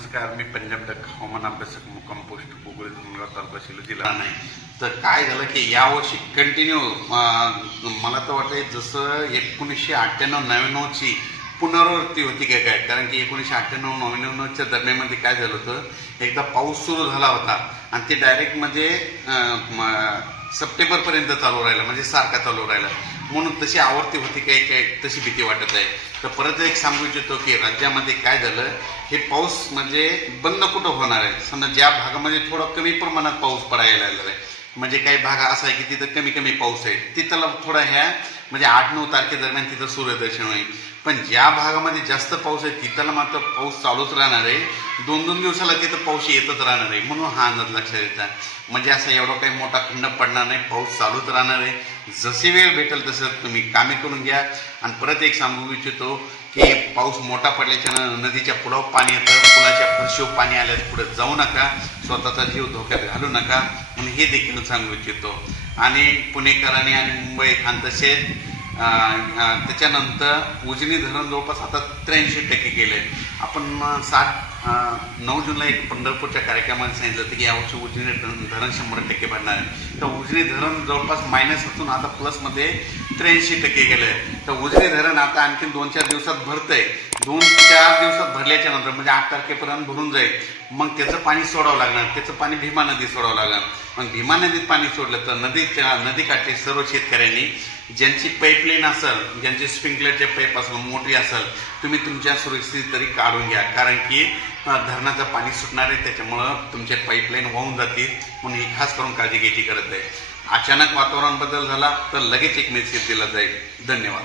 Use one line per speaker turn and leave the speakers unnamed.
नमस्कार मी पंजाब डक हवामान अभ्यासक मुक्काम पोस्ट गुगल धुमगाव तालुका शिलो जिल्हा नाही. तर काय झालं की यावर्षी कंटिन्यू मला तर वाटतं जसं एकोणीसशे अठ्ठ्याण्णव नव्याण्णवची पुनरावृत्ती होती काय काय कारण की एकोणीसशे अठ्ठ्याण्णव नव्याण्णवच्या दरम्यानमध्ये काय झालं होतं एकदा पाऊस सुरू झाला होता आणि ते डायरेक्ट म्हणजे सप्टेंबरपर्यंत चालू राहिलं म्हणजे सारखा चालू राहिला. म्हणून तशी आवर्ती होती काही काय तशी भीती वाटत आहे. तर परत एक सांगू इच्छितो की राज्यामध्ये काय झालं हे पाऊस म्हणजे बंद कुठं होणार आहे? समजा ज्या भागामध्ये थोडं कमी प्रमाणात पाऊस पडायला लागला आहे म्हणजे काही भाग असा आहे की तिथं कमी कमी पाऊस आहे. तिथला थोडा ह्या म्हणजे आठ नऊ तारखेदरम्यान तिथं सूर्यदर्शन होईल. पण ज्या भागामध्ये जास्त पाऊस आहे तिथला मात्र पाऊस चालूच राहणार आहे. दोन दोन दिवसाला तिथं पाऊस येतच राहणार आहे. म्हणून हा अंदाज लक्षात येतात म्हणजे असं एवढा काही मोठा खंड पडणार नाही. पाऊस चालूच राहणार आहे. जशी वेळ भेटेल तसं तुम्ही कामे करून घ्या. आणि परत एक सांगू इच्छितो की पाऊस मोठा पडल्याच्या नदीच्या पुलावर पाणी येतं. पुलाच्या फरशीवर पाणी आल्यास पुढे जाऊ नका. स्वतःचा जीव धोक्यात घालू नका. म्हणून हे देखील सांगू इच्छितो. आणि पुणेकरांनी आणि मुंबई आणि तसेच त्याच्यानंतर उजनी धरण जवळपास आता त्र्याऐंशी टक्के गेले आपण साठ नऊ जूनला एक पंढरपूरच्या कार्यक्रमात सांगितलं होतं की यावर्षी उजनी धरण धरण शंभर टक्के भरणार आहे. तर उजनी धरण जवळपास मायनस असून आता प्लसमध्ये त्र्याऐंशी टक्के गेलं आहे तर उजनी धरण आता आणखी दोन चार दिवसात भरतं आहे दोन चार दिवसात भरल्याच्या नंतर म्हणजे आठ तारखेपर्यंत भरून जाईल. मग त्याचं पाणी सोडावं लागणार. त्याचं पाणी भीमा नदीत सोडावं लागणार. मग भीमा नदीत पाणी सोडलं तर नदीच्या नदीकाठचे सर्व शेतकऱ्यांनी ज्यांची पाईपलाईन असेल ज्यांची स्प्रिंकलरचे पाईप असेल मोठी असेल तुम्ही तुमच्या सुरक्षित तरी काढून घ्या. कारण की धरणाचं पाणी सुटणार आहे त्याच्यामुळं तुमचे पाईपलाईन वाहून जातील. म्हणून ही खास करून काळजी घ्यायची गरज आहे अचानक वातावरण बदल झाला तर लगेच एक मेसेज दिला जाईल. धन्यवाद.